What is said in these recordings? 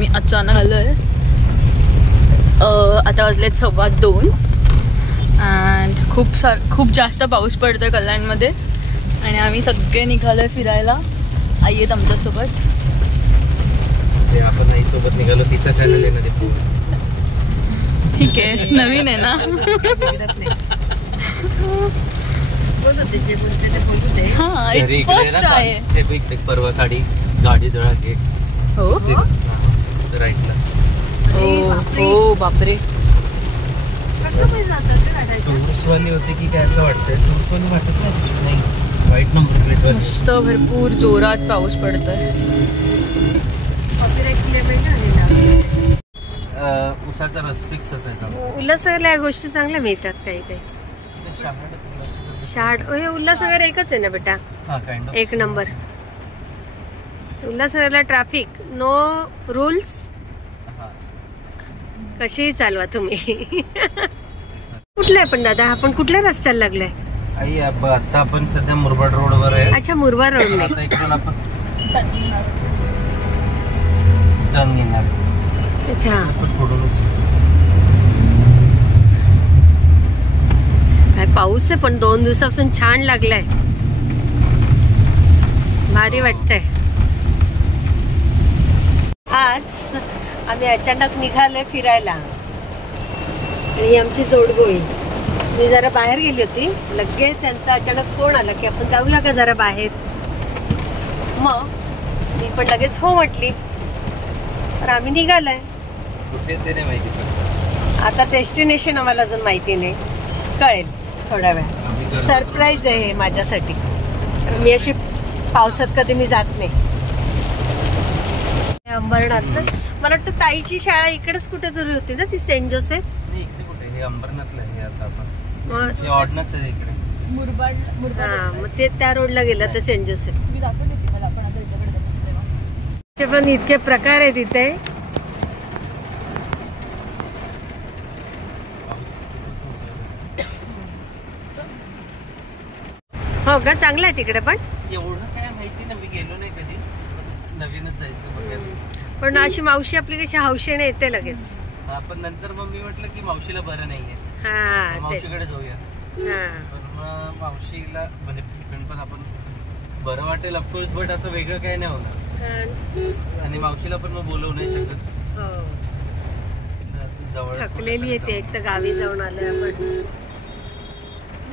आम्ही अचानक आलोय. आता वाजलेत 2:15 अँड खूप जास्त पाऊस पडतोय कल्याणमध्ये आणि आम्ही सगळे निघालोय फिरायला. आई आहेत आमच्यासोबत. आपण आई सोबत निघालो. तिचा चॅनल आहे ना ते. ठीक आहे, नवीन आहे ना. हा, एक फर्स्ट आहे. परवा गाडी जळा के. हो राईटला. हो बापरे. टूर्सवाली होते की काय असं वाटतंय. टूर्सवाली वाटत नाही. वाईट नंबर प्लेट. मस्त भरपूर जोरात पाऊस पडतोय. उसाचा रस फिक्स असायचा. उल्हासनगरला या गोष्टी चांगल्या मिळतात. काही शहाड. हे उल्हासनगर एकच आहे ना बेटा. एक नंबर. उल्हासनगरला ट्रॅफिक नो रूल्स. कशीही चालवा तुम्ही. कुठले पण दादा आपण कुठल्या रस्त्याला लागलाय? आता आपण सध्या मुरबाड रोड वर आहे. अच्छा, मुरबाड रोड नाही. अच्छा, काय पाऊस आहे पण 2 दिवसापासून छान लागलाय. भारी वाटतंय. आज आम्ही अचानक निघालोय फिरायला आणि आमची जोडगोळी. मी जरा बाहेर गेली होती. लगेच त्यांचा अचानक फोन आला की आपण जाऊया का जरा बाहेर. मग मी पण लगेच हो म्हटली. तर आम्ही निघालोय. आता डेस्टिनेशन आम्हाला अजून माहिती नाही. कळेल थोड्या वेळ. सरप्राईज आहे हे माझ्यासाठी. मी अशी पावसात कधी मी जात नाही. अंबरनाथ. मला वाटतं ताईची शाळा इकडेच कुठेतरी होती ना ती, सेंट जोसेफ. अंबरनाथला आहे. आता आपण ऑर्डनन्स आहे इकडे. मग ते त्या रोडला गेलं तर सेंट जोसेफ. मी दाखवली होती मला. आपण आता याच्याकडे दाखवते. पण इतके प्रकार आहेत इथे. हो का, चांगलं आहे तिकडे. पण एवढं काय माहिती ना, मी गेलो नाही कधी. नवीनच जायचं बघायला. पण अशी मावशी आपली कशी हौशेने येते लगेच. पण नंतर मग मी म्हटलं की मावशीला बरं नाहीये. मावशीकडे जाऊया. पण मग मावशीला म्हणजे पण आपण बरं वाटेल ऑफकोर्स, बट असं वेगळं काही नाही होणार. आणि मावशीला पण मग बोलवू नाही शकत. जवळ थकलेली येते. एक तर गावी जाऊन आलोय आपण.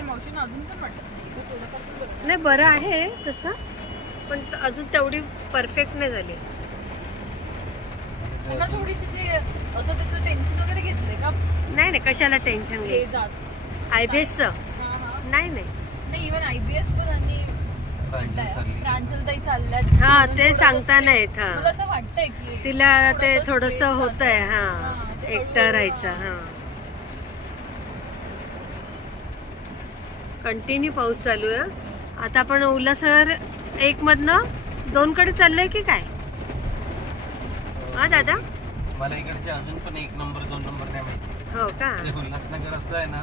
मावशीने अजून पण वाटत नाही, बरं आहे तसं, पण अजून तेवढी परफेक्ट नाही झाली. थोडीशी असं त्याचं टेन्शन वगैरे घेतलंय का? नाही, कशाला टेन्शन घे. आयबीएसचं नाही. इव्हन आयबीएस पण आणि प्रांजलताई चालल्या. हा, ते सांगता नाही येत. मला असं वाटतंय की तिला ते थोडस होतंय. एकटं राहायचं. कंटिन्यू पाऊस चालू आहे. आता आपण उल्हासनगर 1 मधनं 2 कडे चाललोय की काय? हा दादा, मला इकडचे अजून पण 1 नंबर 2 नंबर नाही माहिती. हो का? उल्हासनगर असं आहे ना.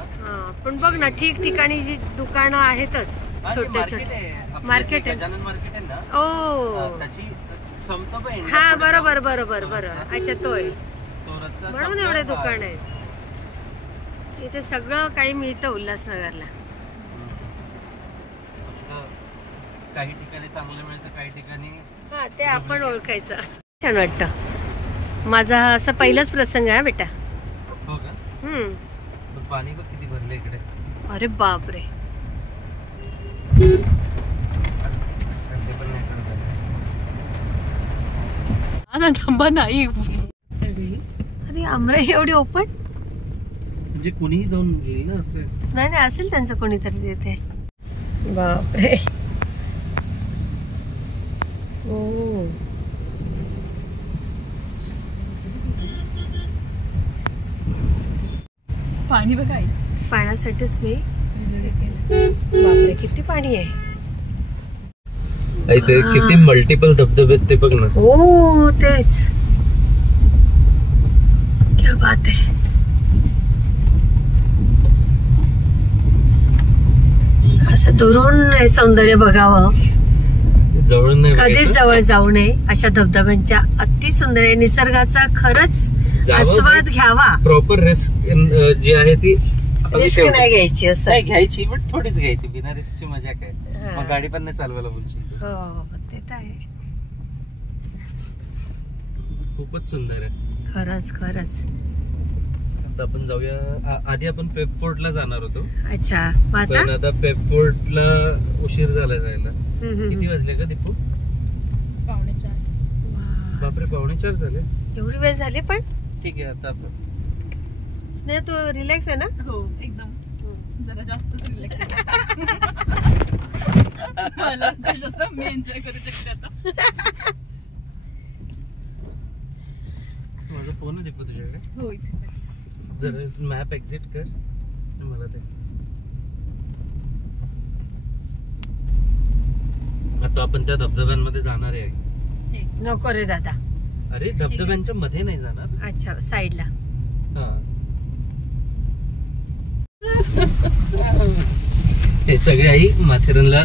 पण बघ ना, ठिकठिकाणी जी दुकानं आहेतच. छोटे छोटे मार्केट आहे. गजानन मार्केट आहे ना. ओ, त्याची समतो पण. हा, बरोबर. अच्छा, तोय. म्हणून एवढे दुकान आहेत इथे. सगळं काही मिळतं उल्हासनगरला. काही ठिकाणी चांगलं मिळतं, काही ठिकाणी. ते आपण ओळखायचं. छान वाटतं. माझा असा पहिलाच प्रसंग आहे बेटा. हो का? पाणी बघ किती भरले इकडे. अरे बापरे. थांबा नाही. अरे अमराई एवढी ओपन. म्हणजे कोणीही जाऊन गेली ना असं. नाही, असेल त्यांचं कोणीतरी तिथे. बापरे. पाणी बघा. पाण्यासाठीच मी. बापरे, किती पाणी आहे. इथे किती मल्टिपल धबधबे ते बघ ना. हो, तेच. क्या बात आहे. असं दुरून हे सौंदर्य बघावं. जवळून नाही कधीच बघायचं. जवळ जाऊ नये अशा धबधब्यांच्या. अति सुंदर आहे, निसर्गाचा खरंच आस्वाद घ्यावा. प्रॉपर रिस्क जी आहे ती रिस्क नाही घ्यायची असं. नाही घ्यायची, बट थोडीच घ्यायची. बिना रिस्कची मजा काय. मग गाडी पण नाही चालवायला बोलशील तू. हो ते तर आहे. खूपच सुंदर आहे खरंच खरंच. आता आपण जाऊया. आधी आपण पेपफोर्टला जाणार होतो, अच्छा मग पण आता पेपफोर्टला उशीर झाला जायला. आता किती वाजले का दीपू? 3:45. बापरे, 3:45 झाले. एवढी वेळ झाली पण. ठीक आहे, आता आपण स्नेह तू रिलॅक्स आहे ना? हो एकदम, जरा जास्तच रिलॅक्स. मला कशाचं मी एन्जॉय करू शकते आता. माझा फोन आहे दीपू तुझ्याकडे. हो जरा मॅप एक्झिट कर मला ते. आता आपण त्या धबधब्यांमध्ये जाणार आहे. नको रे दादा. अरे धबधब्यांच्या मध्ये नाही जाणार. अच्छा साईडला. हा. हे सगळे आई माथेरानला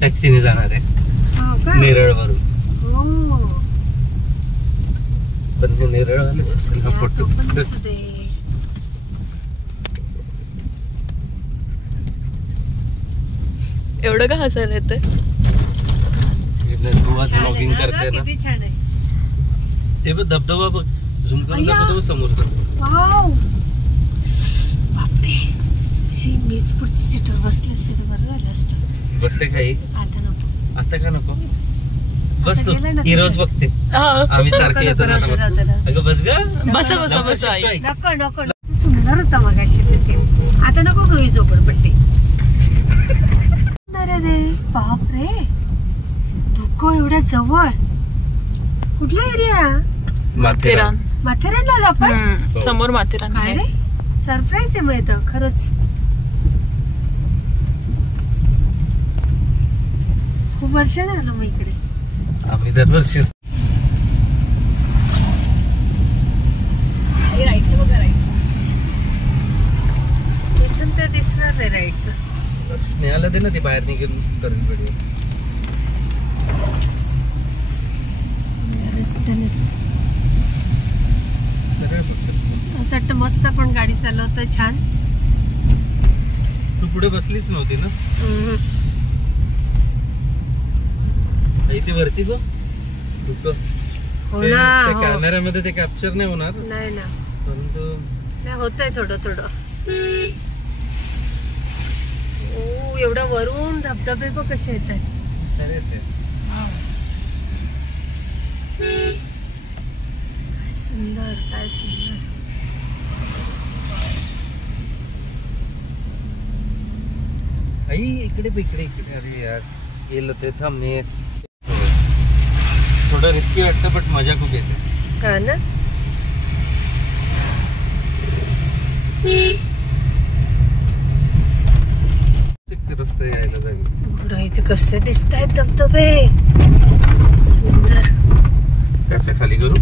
टॅक्सीने जाणार आहे नेरळ वरून. पण हे नेरळवालेच असतील ना फोटो. एवढं का हसायला येतं? तू आज व्लॉगिंग करते ना. किती छान आहे ते बघ धबधबा बघ, झूम करून दाखवतो समोरचा. वाव बापरे. मीच पुढची सीटवर बसली असते तर बरं झालं असतं. बसते काही आता नको. आता का नको? बस तू गेलं ना हिरोज बघते. आम्ही सारखे येतो जातो. अगं बस ग. बसा बसा बसा आई. नको नको. सुंदर होता मगाशी ते सीन. आता नको घेऊ झोपडपट्टी. अरे रे बापरे, धुको एवढ्या जवळ. कुठला एरिया? माथेरान. माथेरानला आलो आपण. समोर माथेरान काय रे, सरप्राईज आहे मग इथं खरंच. खूप वर्ष नाही आलो मग इकडे. आम्ही दरवर्षी. राईट बघा, राईट. टेन्शन तर दिसणार नाही राईटचं. स्नेहाला दे ना ते बाहेर निघून करेल व्हिडिओ. रस्त्यानेच सगळं फक्त असं वाटतं मस्त पण गाडी चालवतोय छान. तू पुढे बसलीच नव्हती ना. इथे वरती गो हो ना. कॅमेऱ्यामध्ये ते कॅप्चर नाही होणार. नाही ना, परंतु नाही होतंय थोडं थोडं. ओ एवढं वरून धबधबे बघ कसे येत आहेत. सारे ते काय सुंदर, काय सुंदर. आई इकडे इकडे इकडे. अरे यार गेलं ते. थांब मी थोडं रिस्की वाटतं, बट मजा खूप येते. हा ना. रस्ते यायला जाईल. इथे कसे दिसत आहेत धबधबे. सुंदर. त्याच्या खाली करू.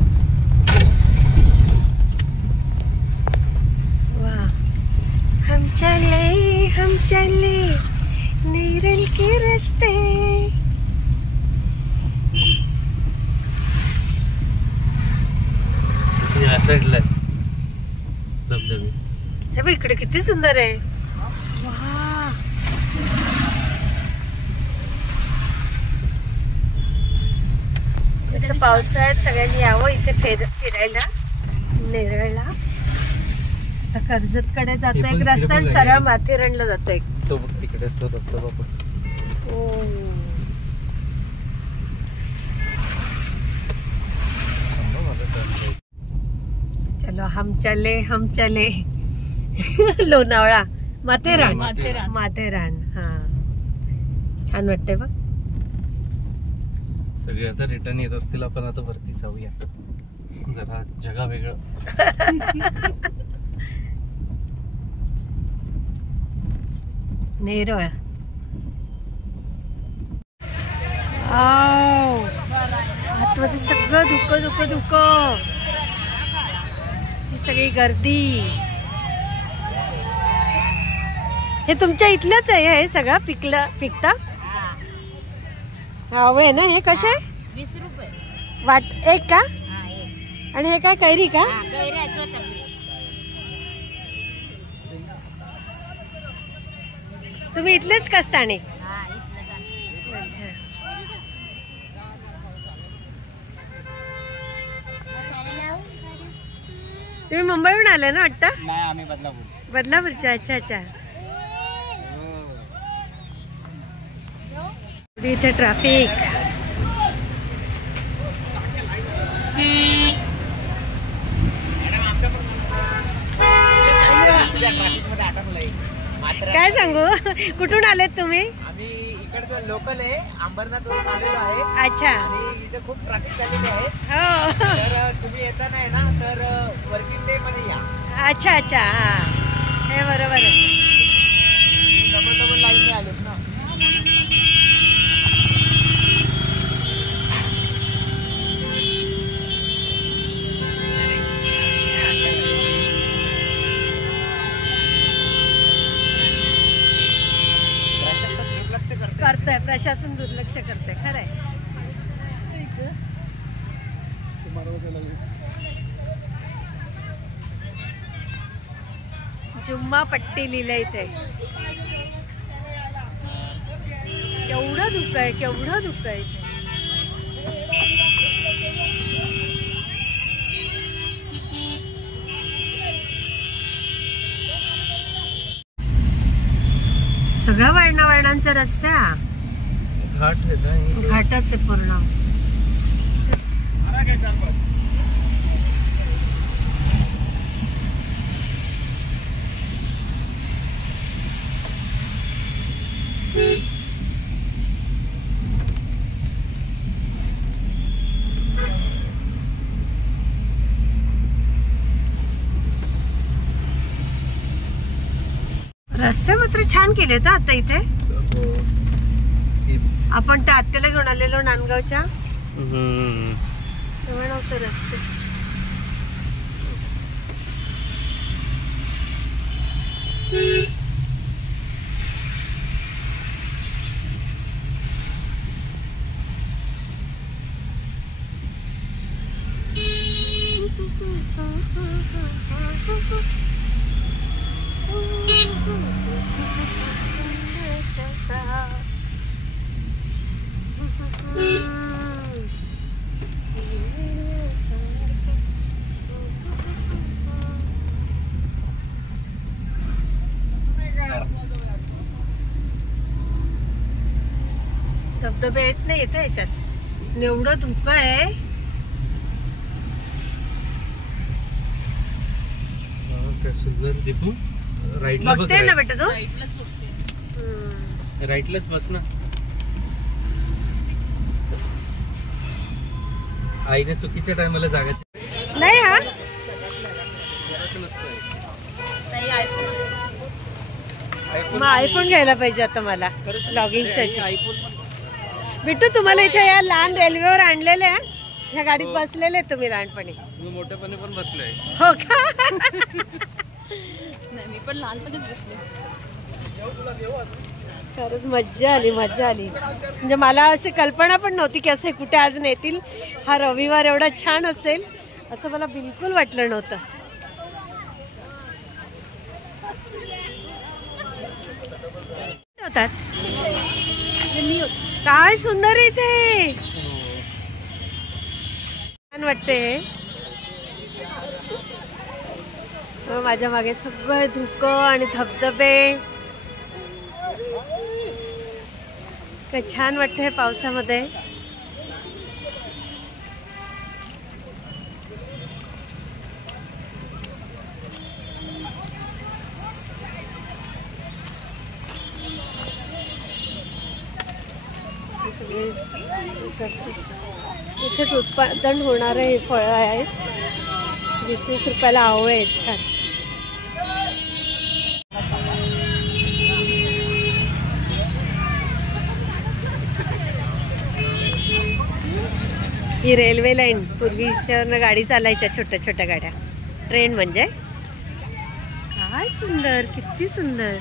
वा. हम चले नेरल के रस्ते. या साईडला धबधबे. हे बघ इकडे किती सुंदर आहे. वा. पावसाळ्यात सगळ्यांनी यावं इथे फिरायला नेरळला. आता कर्जत कडे जातो एक रस्ता आणि सरळ माथेरानला जातो एक. तो तिकडे तो धबधबा बघ. चलो हम चले लोणावळा माथेरान. माथेरान हा छान वाटतंय बघ. सगळे आता रिटर्न येत असतील. आपण आता वरती जाऊया, जरा जगा वेगळं. नेरळ. आतमध्ये सगळं धुकं. ही सगळी गर्दी. हे तुमच्या इथलंच आहे हे सगळं पिकता? आवळे ना हे कसे 20 रुपये वाट एक का हा एक आणि हे काय कैरी का कैऱ्याचं टपरी तुम्ही इथलेच का स्थानिक हा इथलं जाण अच्छा तुम्ही मुंबईहून आले ना वाटतं नाही आम्ही बदलापूर बदलापूरच्या अच्छा अच्छा इथे ट्रॅफिक काय सांगू कुठून आलेत तुम्ही आम्ही इकडचं लोकल आहे अंबरनाथ वरून आलेलो आहे अच्छा आणि इथे खूप ट्रॅफिक झालेली आहे हो तर तुम्ही येताना आहे ना तर वर्किंग डे मध्ये या अच्छा अच्छा हा हे बरोबर आहे डबल लाईन आलेत ना करतंय प्रशासन दुर्लक्ष करते खरंय जुम्मा पट्टी लिहिलंय इथे केवढं धुकं आहे केवढं धुकं आहे इथे सगळ्या वळणावळणांचे रस्ते घाट आहे घाटच आहे पूर्ण रस्ते मात्र छान केलेत आता इथे आपण त्या आत्याला घेऊन आलेलो नांदगावच्या तेव्हा नव्हते रस्ते धबधबे येत नाही येत याच्यात एवढं धुकं आहे दीपू बघते ना बेटा तू राईटलाच बस ना आईने चुकीच्या टायमाला जागाची नाही हा मग आयफोन घ्यायला पाहिजे आता मला लॉगिंग साठी बिट्टू तुम्हाला इथे या लहान रेल्वेवर आणलेले आहे ह्या गाडीत बसलेले तुम्ही लहानपणी मोठेपणी पण बसलोय हो का नाही मी पण लहानपणीच बसले खरंच मज्जा आली म्हणजे मला अशी कल्पना पण नव्हती की असे कुठे आज नेतील हा रविवार एवढा छान असेल असं मला बिलकुल वाटलं नव्हतं होतात काय सुंदर इथे छान वाटते माझ्या मागे सगळं धुकं आणि धबधबे काय छान वाटते पावसामध्ये इथेच उत्पादन होणारे फळं आहेत 20-20 रुपयाला आवळे आहेत छान ही रेल्वे लाईन पूर्वीच्या गाडी चालायच्या छोट्या छोट्या गाड्या ट्रेन म्हणजे काय सुंदर किती सुंदर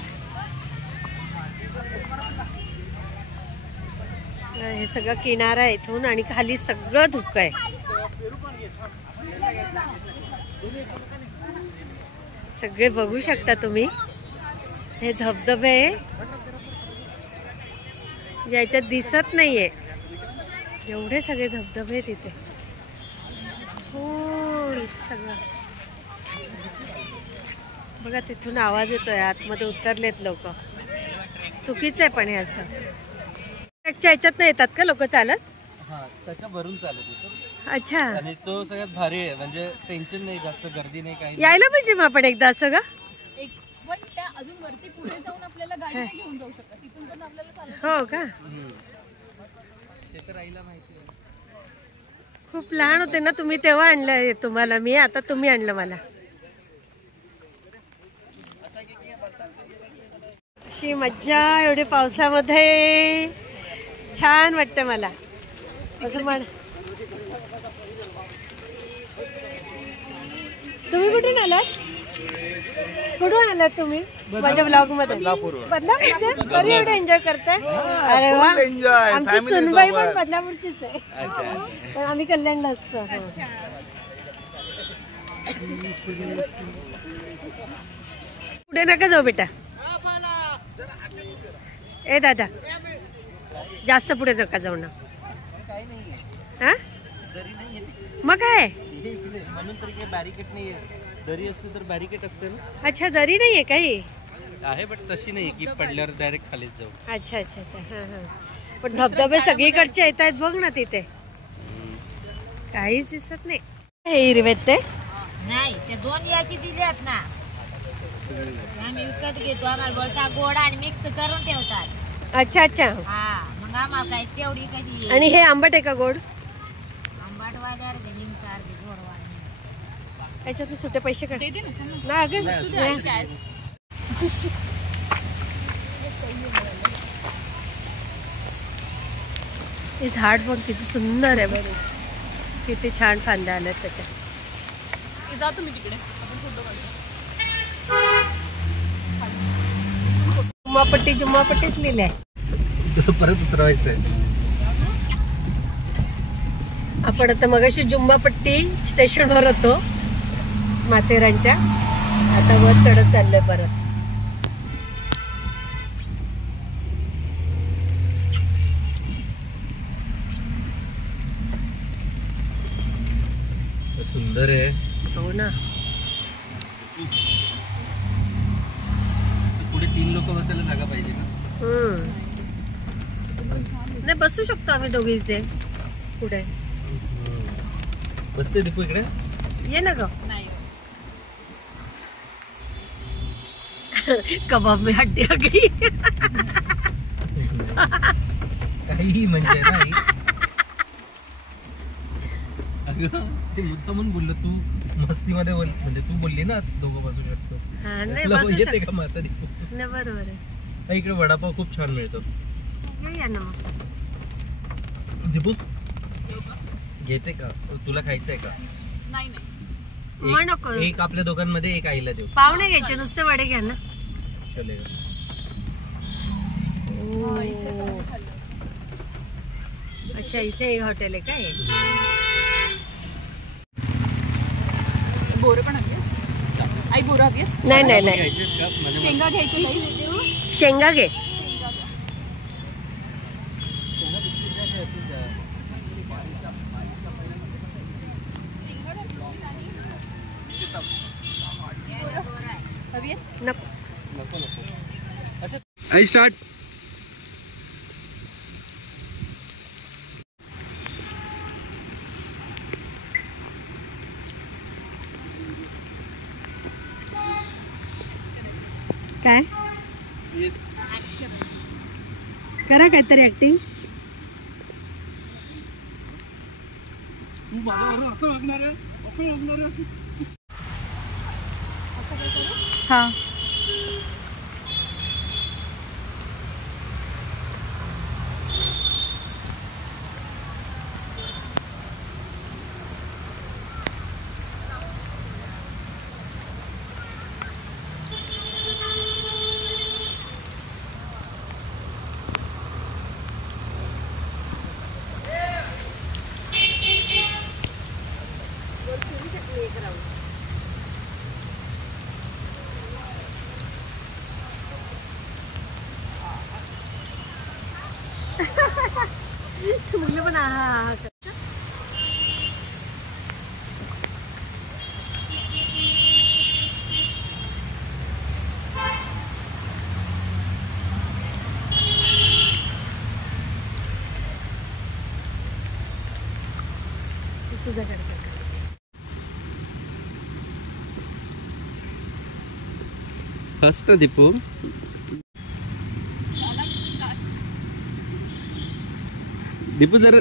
हे सगळं किनारा आहे इथून आणि खाली सगळं धुकं आहे. सगळे बघू शकता तुम्ही, हे धबधबे ज्याच्यात दिसत नाहीये एवढे सगळे धबधबे तिथे. हो सगळं बघा, तिथून आवाज येतोय, आतमध्ये उतरलेत लोक. चुकीचं आहे पण हे असं. ह्याच्यात नाही येतात का लोक चालत? हा, त्याच्या भरून चालत होतं. अच्छा, आणि तो सगळ्यात भारी आहे, म्हणजे टेन्शन नाही, जास्त गर्दी नाही, काही यायला पाहिजे मग आपण एकदा असं का? पण त्या अजून वरती पुढे जाऊन आपल्याला गाडी नाही घेऊन जाऊ शकत, तिथून पण आपल्याला चालत. हो का? ते तर आईला माहिती आहे. खूप लहान होते ना तुम्ही तेव्हा आणलं तुम्हाला मी, आता तुम्ही आणलं मला. अशी मज्जा एवढी पावसामध्ये, छान वाटतं मला. असं म्हण. तुम्ही कुठून आलात? कुठून आलात तुम्ही माझ्या ब्लॉग मध्ये? बदलापूरचे? तरी एवढे एन्जॉय करताय? अरे वा, आमची सुनबाई पण बदलापूरचीच आहे, पण आम्ही कल्याणला असतो. पुढे नका जाऊ बेटा. ए दादा, जास्त पुढे नका जाऊ ना. हा मग काय? म्हणून तर काही बॅरिकेड नाहीये. दरी असते तर बॅरिकेड असते ना. अच्छा, दरी नाहीये काही? आहे, पण तशी नाही की पडल्यावर डायरेक्ट खालीच जाऊ. अच्छा अच्छा अच्छा. हा हा. पण धबधबे सगळीकडचे येत आहेत बघ ना तिथे, काहीच दिसत नाही. हे हिरवेत ते नाही, ते 2 याची दिल्यात ना, आम्ही विकत घेतो. आम्हाला बोलता गोड आणि मिक्स करून ठेवतात. अच्छा अच्छा. हा, मग आम्हाला काय तेवढी कशी. आणि हे आंबट आहे का गोड? आंबाट वाल्यावर निघतात गोड वाले. त्याच्यात सुटे पैसे काढ ना अगं. कॅश. हे झाड बघ किती सुंदर आहे बघ, किती छान फांद्या आल्यात त्याच्यात. जा तुम्ही तिकडे, आपण फोटो काढू. जुम्मापट्टी जुम्मापट्टीच लिहिलंय. परत उतरवायचंय. आपण आता मगाशी जुम्मापट्टी स्टेशनवर होतो माथेरानच्या, आता वर चढत चाललंय परत. सुंदर आहे. हो ना. पुढे 3 लोक बसायला जागा पाहिजे ना. नाही, बसू शकतो आम्ही दोघी इथे पुढे. बसते दीपू इकडे. ये ना ग. नाही, कबाब में हड्डी आ गई. काही म्हणजे नाही. अगं ते मुद्दा म्हणून बोललो, तू मस्तीमध्ये बोल, म्हणजे तू बोलली ना दोघं बसू शकतो. नाही, तुला बसू येते शकतो. का माता दीपू? नाही, बरोबर आहे. इकडे वडापाव खूप छान मिळतो. या ना मग. दीपू घेते का? तुला खायचंय का? नाही नाही. मग नको. एक आपल्या दोघांमध्ये, एक आईला देऊ. पाहुणे घ्यायचे, नुसते वडे घ्या ना. चलेगा. अच्छा, इथे एक हॉटेल आहे काय? बोरं पण हवी आहे? आई बोरं हवी आहे? नाही नाही नाही, घ्यायचे का? म्हणजे शेंगा घ्यायची नाही? शेंगा घे. शेंगा घ्या. हवी आहे? नको. नको नको. अच्छा, आई स्टार्ट. काय करा काहीतरी ऍक्टिंग. हा. मुलं पण हा असतं दीपू. दीपू जरा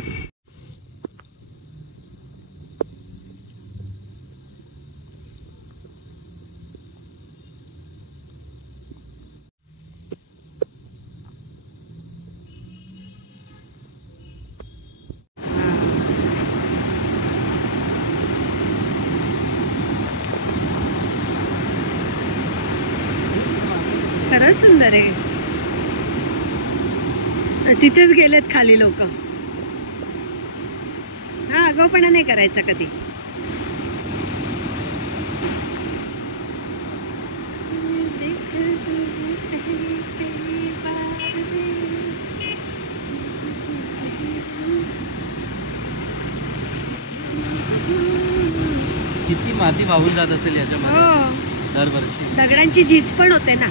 खरंच सुंदर आहे. तिथेच गेलेत खाली लोक. हा आगाऊपणा नाही करायचा कधी. किती माती वाहून जात असेल याच्यामध्ये दरवर्षी. दगडांची झीज पण होते ना.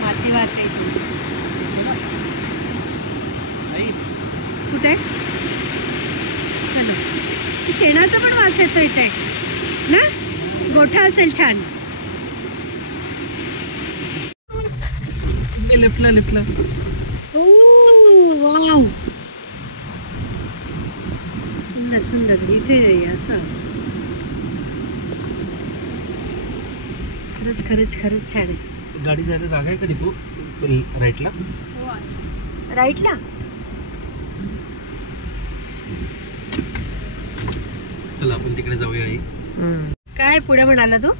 माती वाहते कुठे. चलो शेणाचा पण वास येतो इथे ना. गोठा असेल छान. लेफ्टला लेफ्टला. वाव सुंदर सुंदर. इथे असं खरंच खरंच खरंच छान आहे. गाडी जायला जागा आहे का दीपू? राईटला. राईटला. चला आपण तिकडे जाऊया. काय पुढे म्हणाला तू?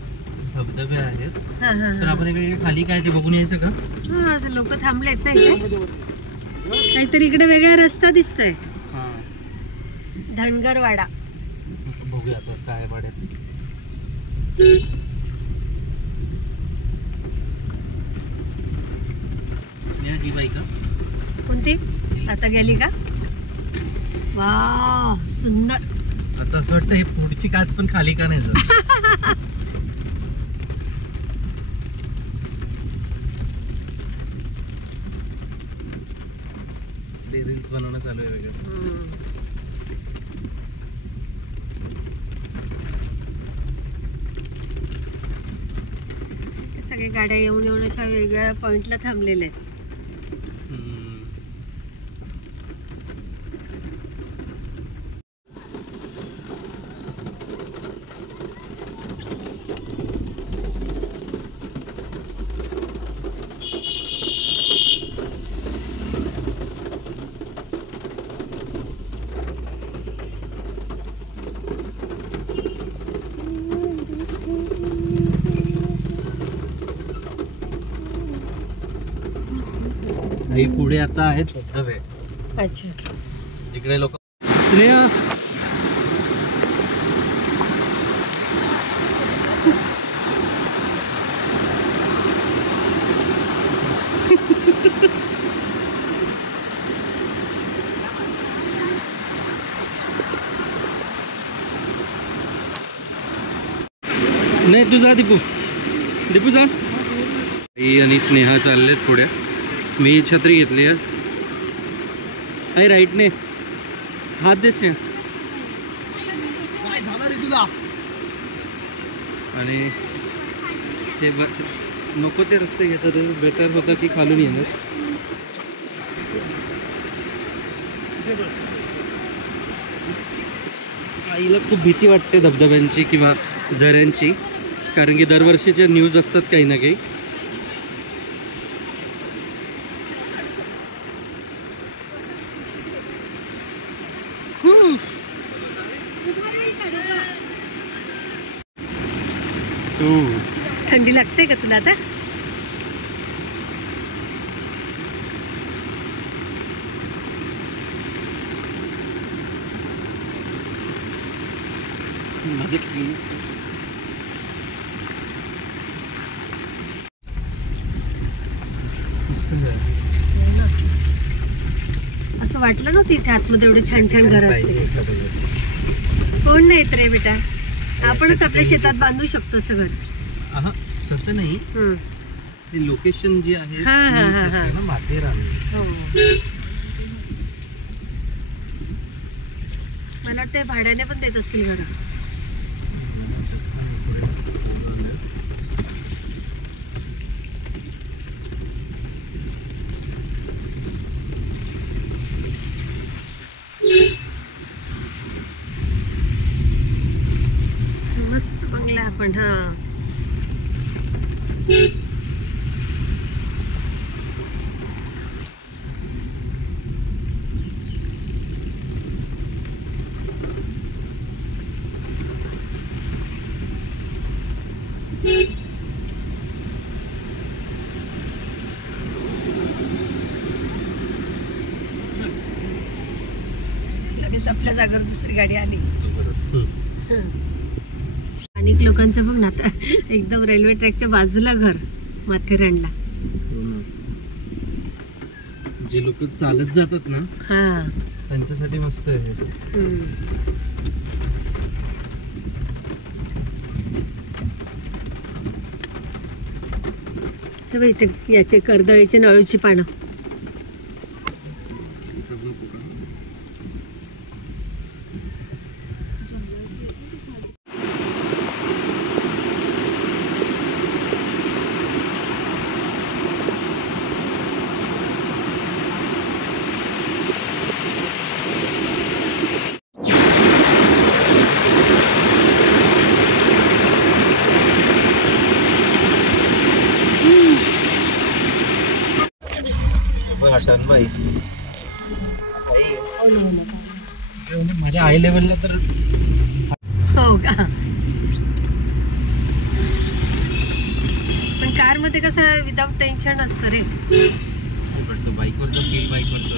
धबधबे आहेत. हा हा तर आपण इकडे खाली काय ते बघून यायचं का? हा असं लोक थांबलेत ना इथे. काहीतरी इकडे वेगळा रस्ता दिसतोय. धनगरवाडा. बघूया आता काय वाड्यात. ही बाई का? कोणती? आता गेली का? वाव सुंदर. आता असं वाटतं हे पुढची काच पण खाली का नाही जात. रील्स बनवणं चालू आहे वेगळं. सगळे गाड्या येऊन येऊन अशा वेगळ्या पॉइंटला थांबलेल्या आहेत. आणि पुढे आता आहेत धबधबे. अच्छा. जिकडे लोक. स्नेहा नाही तू जा दीपू. दीपू जा. आणि स्नेहा चाललेत पुढे. मी छत्री घेतली आहे. आई राईटने हात देच नाही. आणि ते नको ते रस्ते घेतात. बेटर होतं की खालून येणार. आईला खूप भीती वाटते धबधब्यांची किंवा झऱ्यांची. कारण की दरवर्षीच्या न्यूज असतात काही ना काही. थंडी लागते का तुला आता? वाटलं नव्हतं इथे आतमध्ये एवढे छान छान घर असते. कोण नाहीत रे बेटा, आपणच आपल्या शेतात बांधू शकतो असं घर. तसं नाही, लोकेशन जी आहे ना माथेरान. हो, मला वाटतं भाड्याने पण देत असतील घर. मस्त बंगला आपण. हा, लगेच आपल्या जागेवर दुसरी गाडी आली. अनेक लोकांचं बघ ना आता एकदम रेल्वे ट्रॅकच्या बाजूला घर माथेरानला. जे लोक चालत जातात ना हा, त्यांच्यासाठी मस्त आहे. इथे याचे कर्दळीचे नळूची पानं. टर्नबाई माझ्या आई लेवलला तर. हो का, पण कार मध्ये कसं विदाउट टेन्शन असतं रे. बाईकवरचं फील बाईकवरचं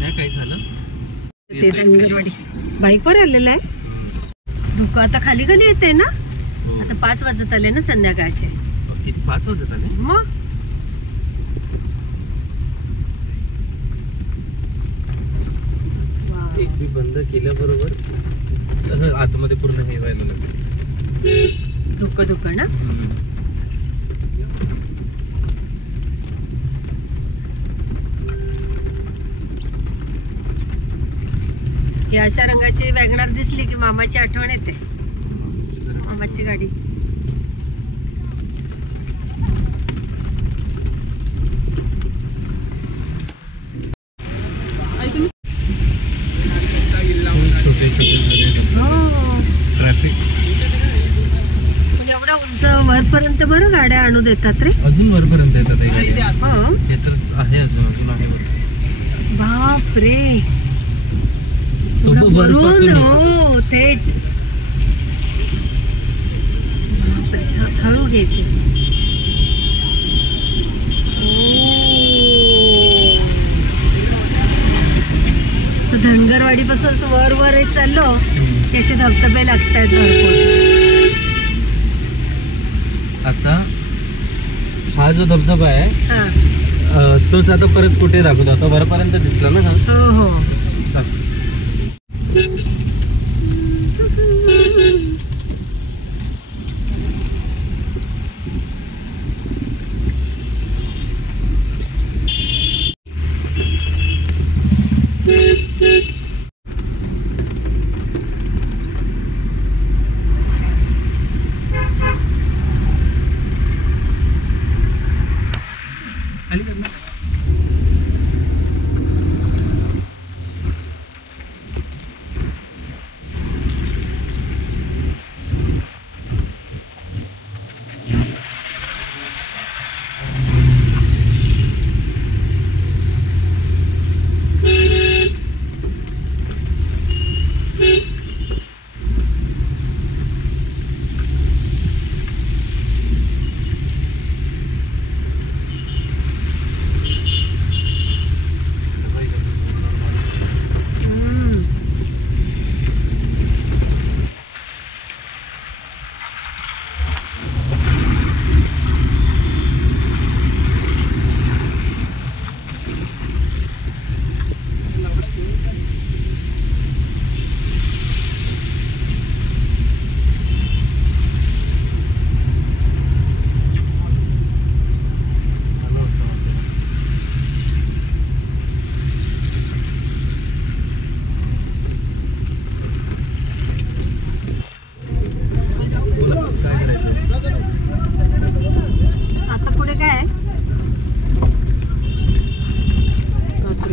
नाही. काय झालं ते धनगरवाडी बाईकवर आलेलं आहे. धुकं आता खाली खाली येते ना. आता 5 वाजत आले ना संध्याकाळचे. किती 5 वाजत आले मग. एसी बंद केल्याबरोबर आतमध्ये पूर्ण हे व्हायला लागलं. धुकं धुकं ना. ही अशा रंगाची वॅगनार दिसली की मामाची आठवण येते. मामाची गाडी. ट्रॅफिक पण एवढा उंच वरपर्यंत बरं गाड्या आणू देतात रे. अजून वरपर्यंत येतात हे गाड्या. हो, हे तर आहे अजून आहे वर. बाप रे, वरून हो थेट. हळू घेते. धनगरवाडी पासून वर वर चाललो की असे धबधबे लागतात भरपूर. आता हा जो धबधबा आहे हा, तोच आता परत कुठे दाखवतो. आता वरपर्यंत दिसला ना. हो हो.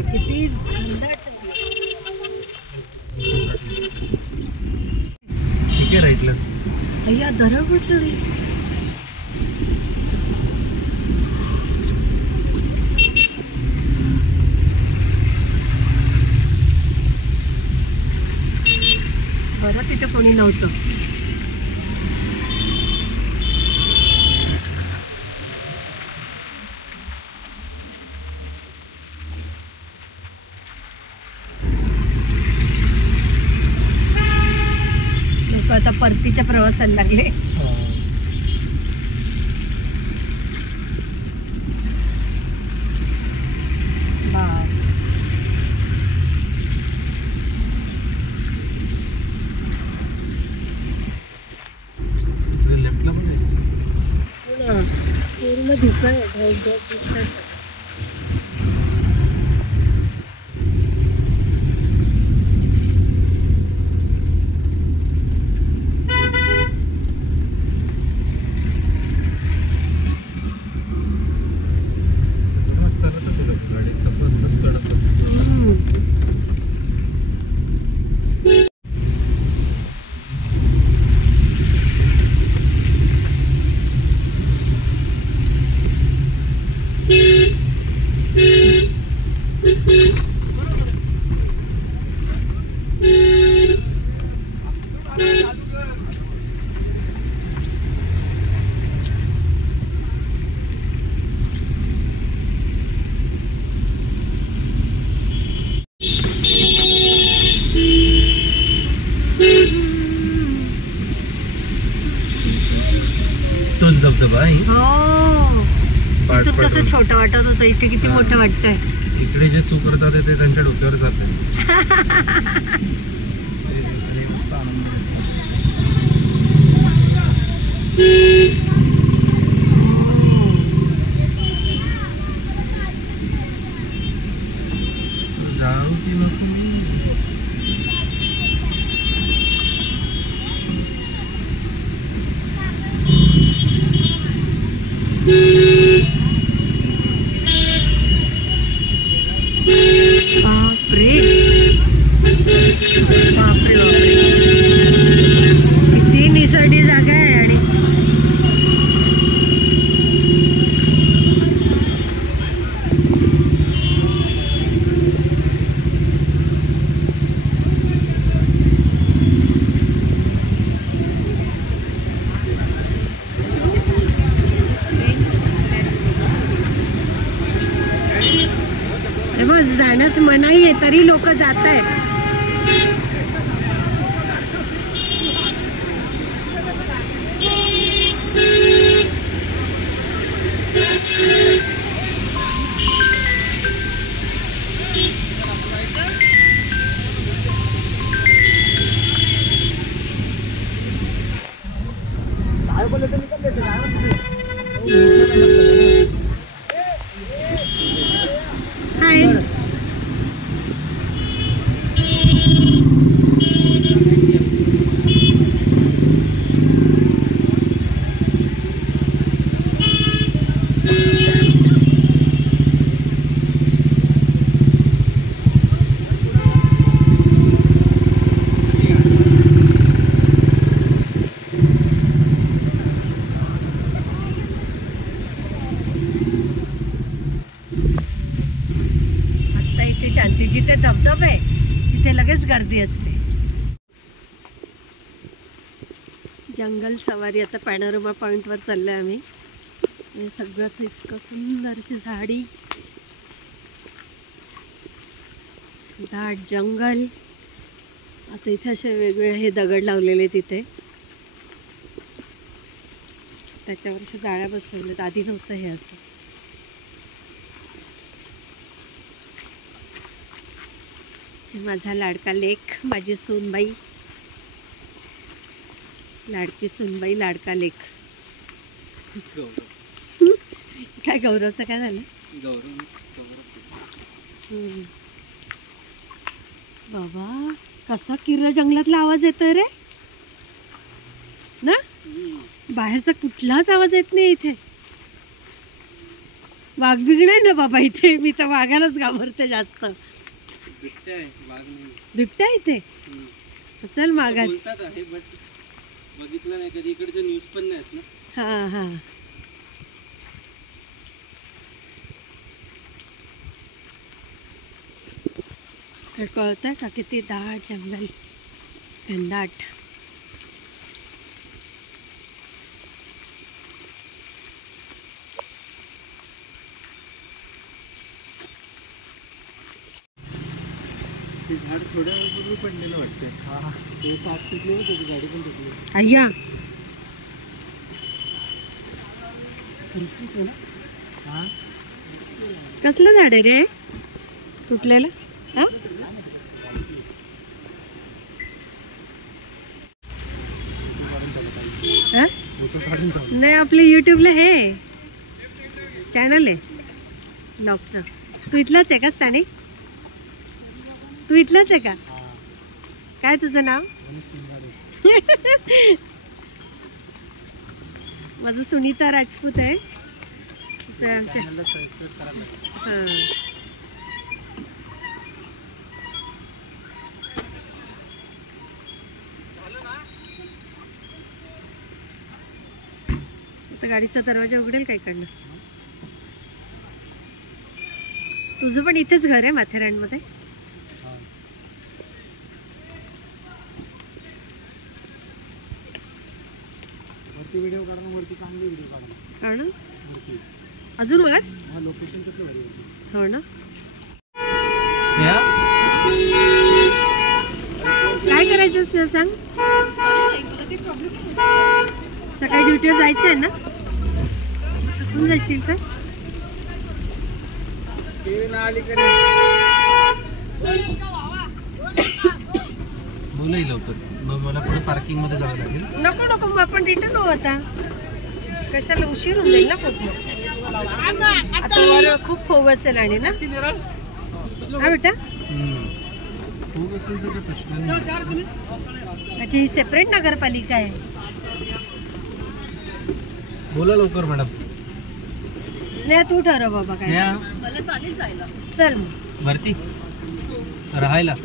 बघ किती घनदाट ठीक आहे राईटला. अय्या दरड घुसळली. बरं तिथे कोणी नव्हतं. लोक आता परतीच्या प्रवासाला लागले. लेफ्टला पण आहे. पूर्ण धुका आहे. दिसतंय. तोच धबधबा आहे. हो तिथं कसं छोटं वाटत होतं, इथे किती मोठं वाटतंय. इकडे जे सू करतात ते त्यांच्या डोक्यावर जात आहे. जाऊ की नको मी. बापरे बापरे बापरे किती निसर्डी जागा आहे. आणि बस जाण्यास मनाई आहे तरी लोक जात आहेत. हाय जिथे धबधबा आहे तिथे लगेच गर्दी असते. जंगल सवारी आता पॅनोरमा पॉइंटवर चाललोय आम्ही. हे सगळं इतकं सुंदर अशी झाडी, दाट जंगल. आता इथे असे वेगवेगळे हे दगड लावलेले तिथे, त्याच्यावर अशा जाळ्या बसवल्यात. आधी नव्हतं हे असं. माझा लाडका लेक, माझी सूनबाई, लाडकी सूनबाई, लाडका लेक. काय गौरवचं काय झालं? बाबा कसा किर्र जंगलातला आवाज येतोय रे ना. बाहेरचा कुठलाच आवाज येत नाही इथे वाघ बिघडे ना बाबा इथे. मी तर वाघालाच घाबरते जास्त. बिबट्या आहे, वाघ नाही. बिबट्या इथे. चल मागा. बोलतात आहे बट बघितलं नाही कधी. इकडचे न्यूज पण नाही आहेत ना. हा हा. तर कळतंय का किती दाट जंगल, घनदाट. ते झाड थोड्या वेळापूर्वी पडलेलं वाटतंय. ते तार तुटली होती, त्याची गाडी पण तुटली. अय्या. हा कसलं झाड आहे रे तुटलेलं? हा? हा? नाही आपल्या युट्यूबला हे चॅनल आहे ब्लॉगचं. तू इथलाच आहे का स्थानिक? तू इथलाच आहे का? काय तुझं नाव? माझं सुनीता राजपूत आहे. आमच्या हां. आता गाडीचा दरवाजा उघडेल काय इकडनं? तुझं पण इथेच घर आहे माथेरानमध्ये? व्हिडिओ काढणं वरती चांगली व्हिडिओ काढणं. हो ना. अजून वर? हा लोकेशन कसलं भारी होतं. हो ना. स्नेहा काय करायचं स्नेहा सांग? सकाळी ड्युटीवर जायचं आहे ना? थकून जाशील का? बोलही लवकर. मग मला पुढे पार्किंग मध्ये जावं लागेल. नको नको मग आपण रिटर्न होऊ आता. कशाला उशीर होऊन जाईल ना खूप. मग आता वर खूप फोग असेल आणि ना. हा बेटा. खूप असेल तर प्रश्न नाही. अच्छा ही सेपरेट नगरपालिका आहे. बोला लवकर मॅडम. स्नेहा तू ठरव बाबा काय. स्नेहा मला चालेल जायला. चल मग. वरती राहायला.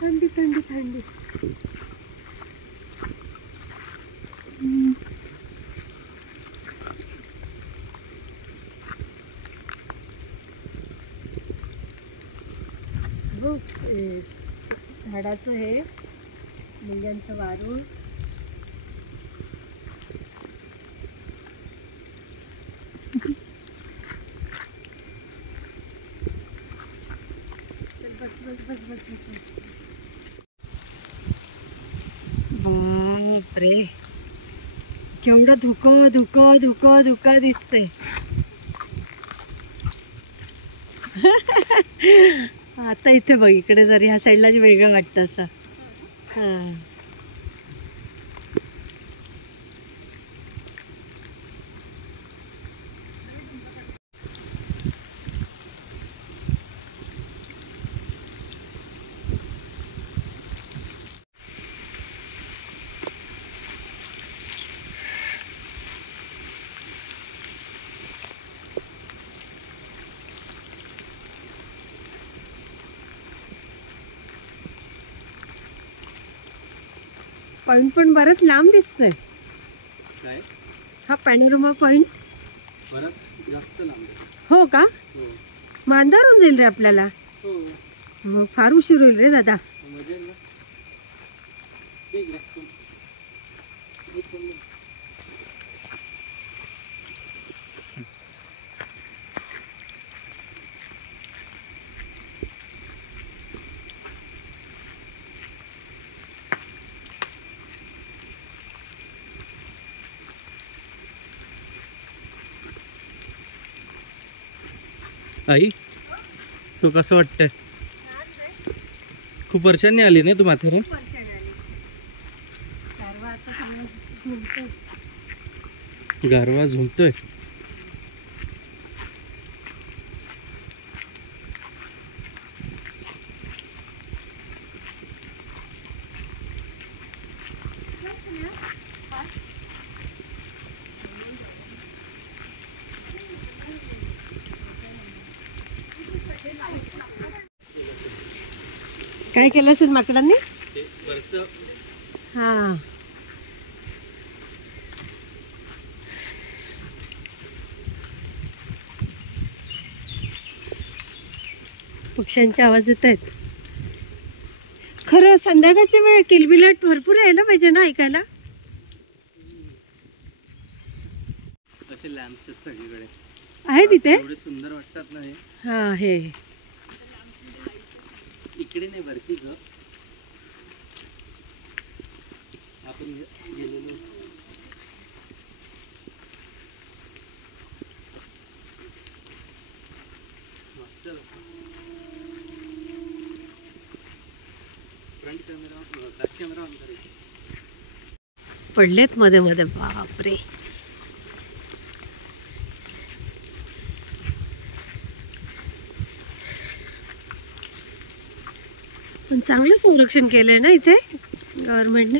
थंडी थंडी थंडी. हो झाडाचं हे मुंग्यांचं वारूळ. बस बस बस बस बस. बापरे केवढं धुकं धुकं धुकं धुकं दिसतंय. आता इथे बघ इकडे जर ह्या साईडला वेगळं वाटतं असं. हां पॉइंट पण बरंच लांब दिसतोय. काय हा पॅनोरमा पॉइंट बरंच जास्त लांब आहे. हो का? हो मग अंधार होऊन जाईल रे आपल्याला. हो मग फार उशीर होईल रे दादा. मजा ना. ठीक आहे. आई तू कसं वाटतंय? खूप वर्षांनी आली ना तू माथेरान? गारवा झुंकतोय. काय केलं असेल माकडांनी? वरचं हा पक्ष्यांचे आवाज येत आहेत. खरं संध्याकाळच्या वेळ किलबिलाट भरपूर यायला पाहिजे ना ऐकायला. असे लॅम्प्स आहेत सगळीकडे. आहे तिथे? एवढे सुंदर वाटतात ना हे. हा हे इकडे नाही वरती ग. आपण गेलेलो front camera back camera on करायचा. पडलेत मध्ये मध्ये. बापरे. पण चांगलं संरक्षण केलंय ना इथे गव्हर्नमेंटने.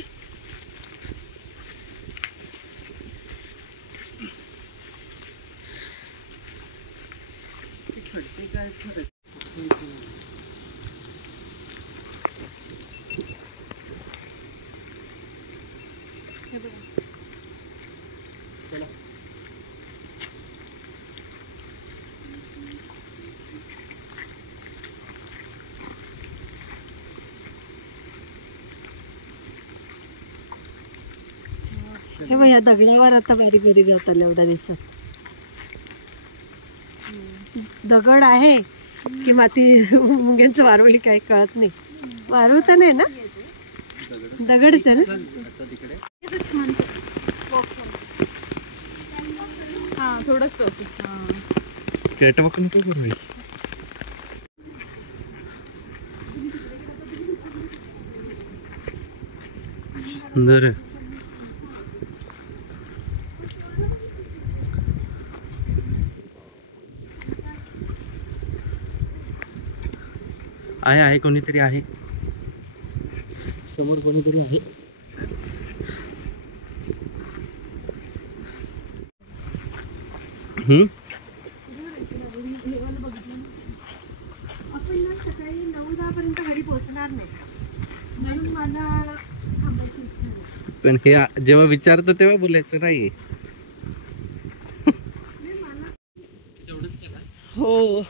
हे बघ या दगडावर आता बारीक बारीक गवत आलं एवढा दिसत. दगड आहे की माती मुंग्यांचं वारवली काय कळत नाही. वारवता नाही ना? दगडच आहे ना? हा थोडस क्रेटा बघून काय करू. सुंदर आहे. आहे कोणीतरी आहे समोर. कोणीतरी आहे. आपण ना सकाळी 9-10 पर्यंत घरी पोहोचणार नाही म्हणून मला थांबायची इच्छा नाही. पण हे जेव्हा विचारतो तेव्हा बोलायचं नाही. हो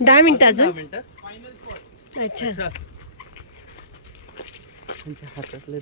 दहा मिनिटं अजून. 10 मिनिटं. अच्छा त्यांच्या हातातले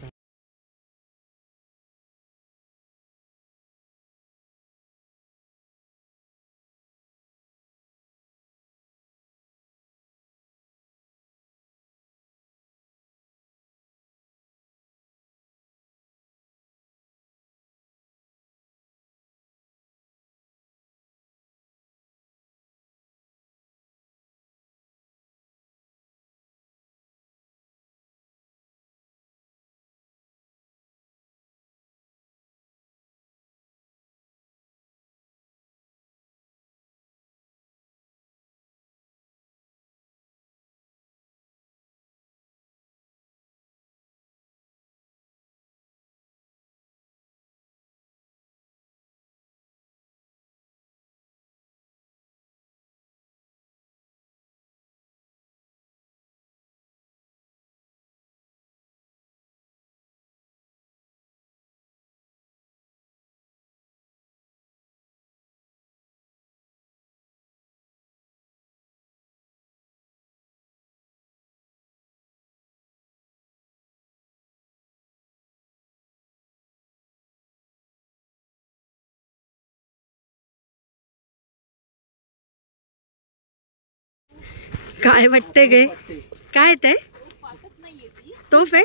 काय वाटते गे? काय ते तोफ आहे?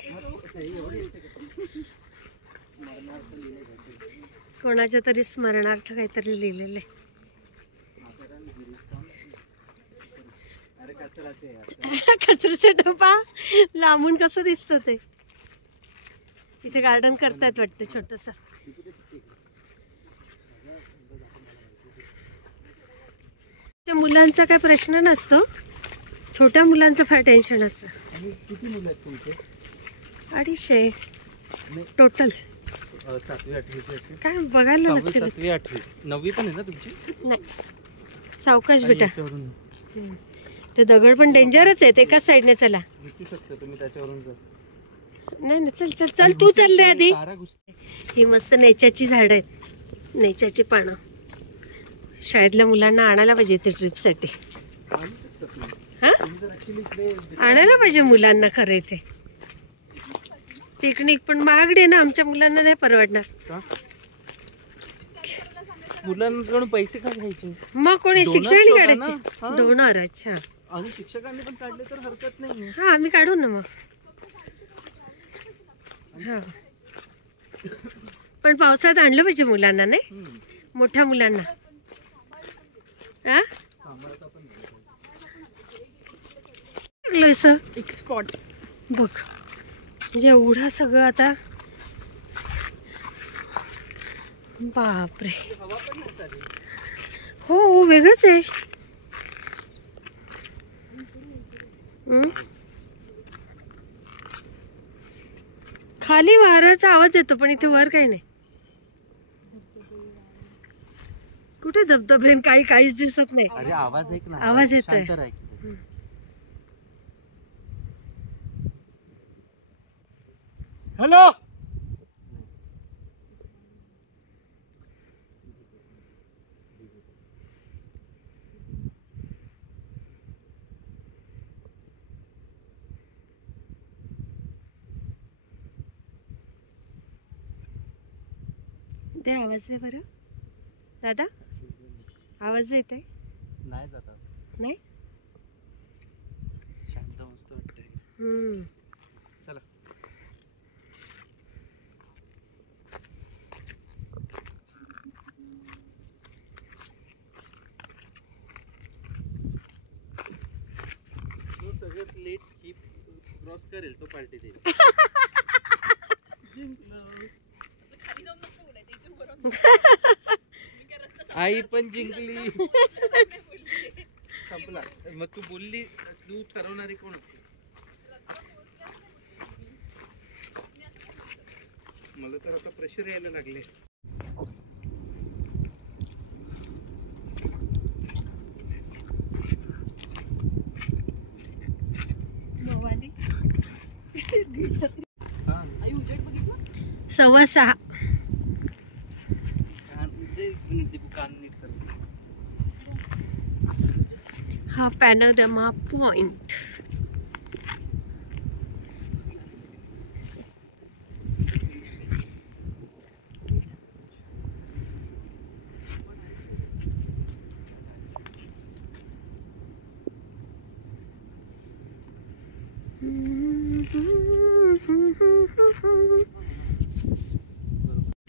कोणाच्या तरी स्मरणार्थ काहीतरी लिहिलेलं आहे. कचऱ्याचा डबा लांबून कसं दिसतं ते. इथे गार्डन करतायत वाटतं छोटस. मुलांचा काय प्रश्न नसतो, छोट्या मुलांचं फार टेन्शन असतं. किती मुलं आहेत तुमचे? 250 टोटल. 7वी 8वी काय बघायला लागते. 7वी 8वी 9वी पण आहे ना तुमची? नाही, सावकाश बेटा. ते दगड पण डेंजरच आहे. ते एकाच साईडने चला. तुम्ही त्याच्यावरून नाही नाही, चल चल चल, तू चल रे आधी. ही मस्त नेच्याची झाड आहेत, नेच्याची पानं. शाळेतल्या मुलांना आणायला पाहिजे ते ट्रिपसाठी. हा, आणायला पाहिजे मुलांना खरं इथे. पिकनिक पण महागडी आहे ना, आमच्या मुलांना नाही परवडणार. मुलांकडून पैसे का घ्यायचे? मग कोणी शिक्षकांनी काढायचे? डोनर. अच्छा, आणि शिक्षकांनी पण काढले तर हरकत नाही. हा, आम्ही काढू ना मग. हा, पण पावसात आणलं पाहिजे मुलांना, नाही मोठ्या मुलांना. हा, एक स्पॉट बघ. म्हणजे एवढं सगळं आता, बापरे. हो, वेगळंच आहे. खाली वाऱ्याचा आवाज येतो, पण इथे वर काही नाही. कुठे धबधबे काहीच दिसत नाही. अरे आवाज ऐक ना, आवाज येतोय. हॅलो. ते आवाज दे बरं दादा. आवाज येत आहे? नाही जात. नाही, शांत मस्त वाटतंय. चला. तो सगळ्यात लेट ही क्रॉस करेल तो पार्टी देईल. आई पण जिंकली. संपला. मग तू बोलली, तू ठरवणारी कोण होती? मला तर आता प्रेशर यायला लागले. सव्वा 6. हा पॅनोरमा पॉइंट.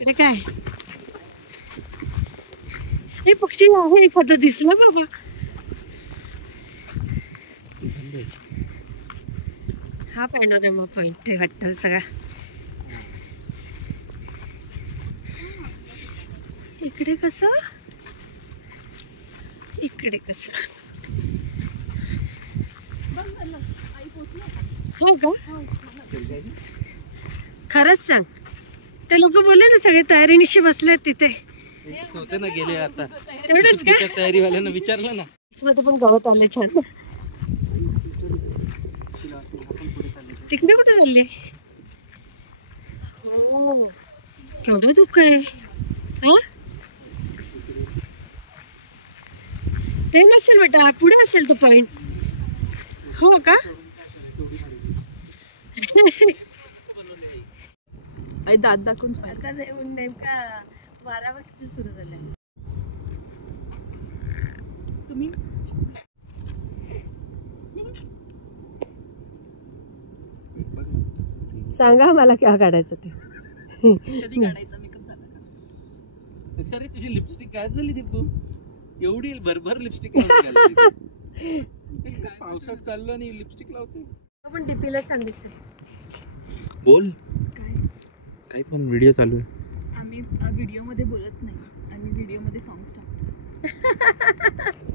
इकडे काय हे पक्षी आहे? एखादं दिसलं बाबा. हा पॅनोरमा पॉइंट आहे वाटतं सगळा. इकडे कसं, इकडे कसं. हो का? खरंच सांग. ते लोक बोलले ना सगळे तयारीनिशी बसलेत तिथे. होते ना गेले आता. तेवढंच का? तयारीवाल्यांना विचारलं ना. मध्ये पण गवत आले छान. तिकडे कुठे चालले? हो, केवढं दुःख आहे. हा, ते नसेल बेटा, पुढे असेल तो पॉइंट. हो का? दात दाखवून नेमका बारावा किती सुरू झाला. तुम्ही सांगा मला केव्हा काढायचं ते. कधी काढायचा मेकअप झाला का? अरे तुझी लिपस्टिक काय झाली दीपू? एवढी भरभर लिपस्टिक पावसात चाललो आणि लिपस्टिक लावते. पण डीपीला छान दिसते. बोल काय काही पण व्हिडिओ चालू आहे. आम्ही व्हिडिओमध्ये बोलत नाही, आम्ही व्हिडिओमध्ये सॉंग्स टाकतो.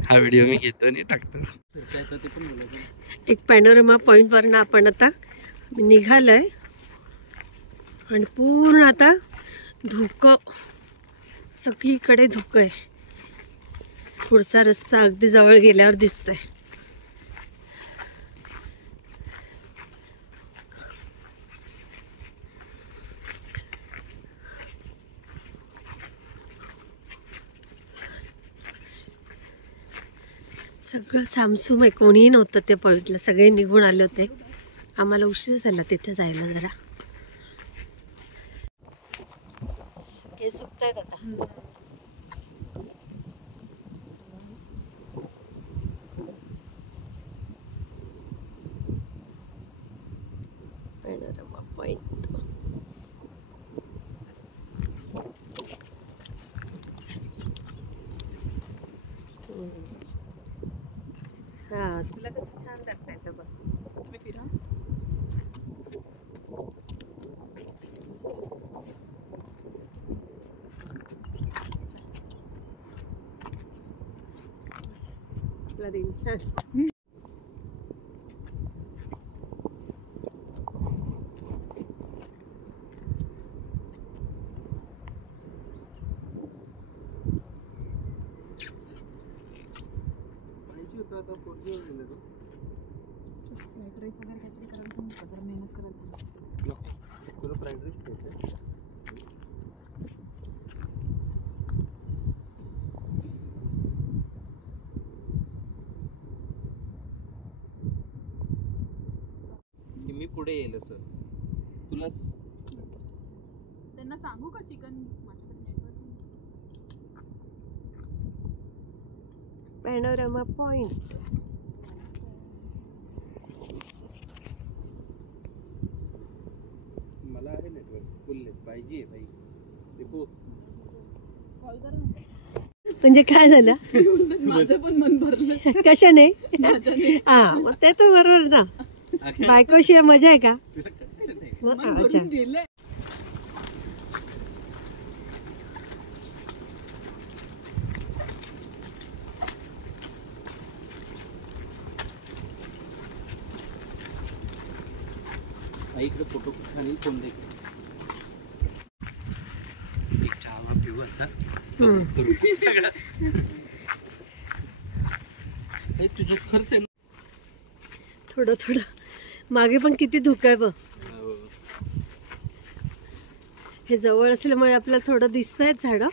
हा व्हिडिओ मी घेतो आणि टाकतो. ते पण बोलायचं. एक पॅनोरमा पॉइंट वरनं आपण आता निघालोय आणि पूर्ण आता धुकं, सगळीकडे धुकं आहे. पुढचा रस्ता अगदी जवळ गेल्यावर दिसतोय. सगळं सामसूम आहे, कोणीही नव्हतं त्या पॉइंटला. सगळे निघून आले होते. आम्हाला उशीर झाला तिथे जायला. जरा हे सुकतायत आता. Panorama point. हा, तुला कसं छान करता येतं बघ. तुम्ही फिरा. आपला रील छान. आता 4G वर गेलं तो. फ्राईड राईस वगैरे काहीतरी करायला सांगू का? जरा मेहनत करायला सांगू. तुला फ्राईड राईस खायचं. मी पुढे येईल सर. तुला त्यांना सांगू का चिकन? माझ्याकडे नेटवर्क नाही. Panorama point. मला आहे नेटवर्क फुल आहे. 5G आहे भाई. देखो कॉल कर ना. म्हणजे काय झालं? माझं पण मन भरलं. कशाने? माझ्याने. हा, मग ते तर बरोबर ना. बायकोशी मजा आहे का? मग मन अच्छा. भरून गेलंय. इकडे फोटो खाली फोन दे. एक चहा पिऊ आता. सगळं तुझं खर्च आहे ना. थोडं थोडं मागे पण किती धुकं आहे बघ. हे जवळ असल्यामुळे आपल्याला थोडं दिसतंय झाडं.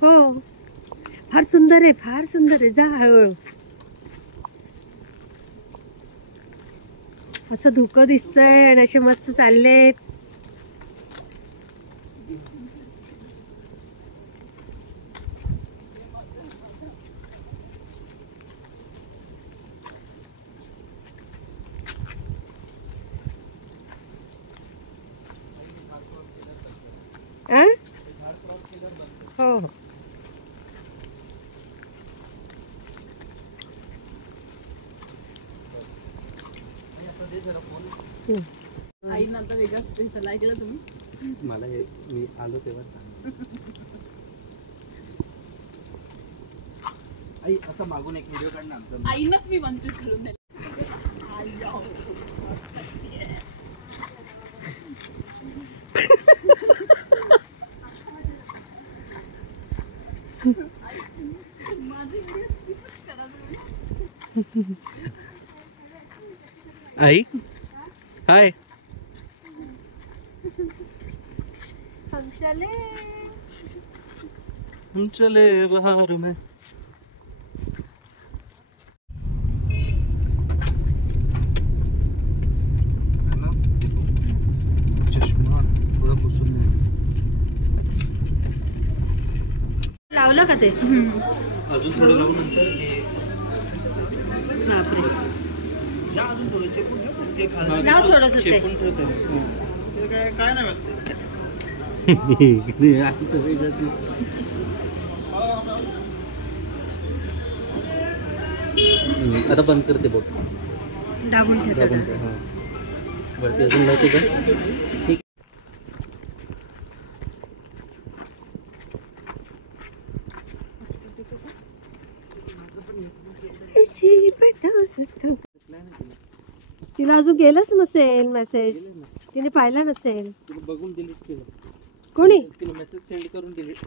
हो, फार सुंदर आहे, फार सुंदर आहे. जा हळूहळू. असं धुकं दिसतंय आणि असे मस्त चाललेत. हो हो. आईनं आता वेगळा स्पेस आला. ऐकलं तुम्ही? मला हे मी आलो तेव्हा आई असा मागून एक व्हिडिओ काढ ना आमचा. आईनंच मी वन पीस घालून दिला. आई हाय. हम चले हम चले बहार में. चष्मा थोडा पुसून दे. लावलं का ते? अजून थोडं लावून नंतर बापरे. अजून थोडं चेपून लाव थोडस ते. काय नाही आता बंद करते बघ. दाबून ठेवतो. वरती अजून लावते का? ठीक. तिला अजून गेलंच नसेल मेसेज. तिने पाहिला नसेल. बघून डिलीट केलं. कोणी? तिला मेसेज सेंड करून डिलीट.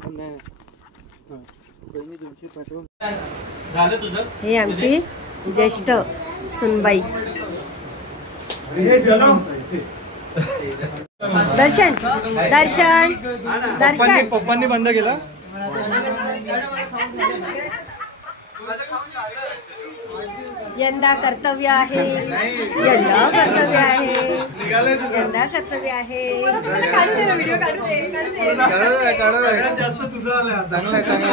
झालं तुझं? हे आमची ज्येष्ठ सुनबाई. दर्शन दर्शन दर्शन. पप्पांनी बंद केला. यंदा कर्तव्य आहे. यंदा कर्तव्य आहे. यंदा कर्तव्य आहे. काढू दे व्हिडिओ. काढू दे. जास्त तुझं आलं. चांगला चांगला.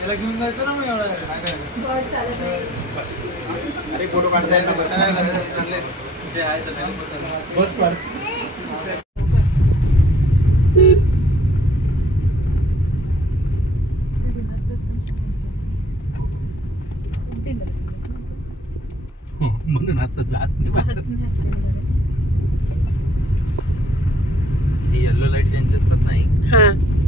याला घेऊन जायचं ना मग एवढा. अरे फोटो काढता येईल. बस काढ. म्हणून आता जात येलो लाईट ज्यांचे असतात नाही